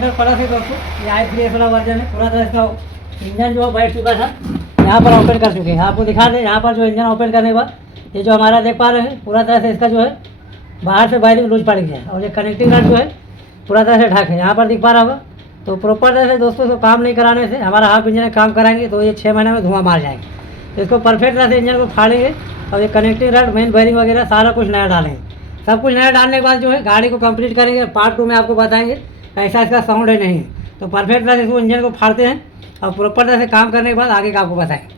Cylinder पड़ा था दोस्तों, ये i3 वाला वर्जन है। पूरा तरह इसका इंजन जो बैठ चुका था, यहाँ पर ओपन कर चुके हैं। आपको दिखा दें, यहाँ पर जो इंजन ओपन करने के बाद ये जो हमारा देख पा रहे हैं, पूरा तरह से इसका जो है बाहर से वायरिंग लूज पड़ गया है और ये कनेक्टिंग नट जो है पूरा तरह से ढक है, यहाँ पर दिख पा रहा होगा। तो प्रॉपर तरह से दोस्तों तो काम नहीं कराने से हमारा हाफ इंजन काम कराएंगे तो ये 6 महीने में धुआं मार जाएंगे। तो इसको परफेक्ट तरह से इंजन को फाड़ेंगे और ये कनेक्टिंग नट, मेन वायरिंग वगैरह सारा कुछ नया डालेंगे। सब कुछ नया डालने के बाद जो है गाड़ी को कंप्लीट करेंगे। पार्ट 2 में आपको बताएंगे कैसा इसका साउंड है नहीं। तो परफेक्ट तरह से इसको इंजन को फाड़ते हैं और प्रॉपर तरह से काम करने के बाद आगे का आपको बताएंगे।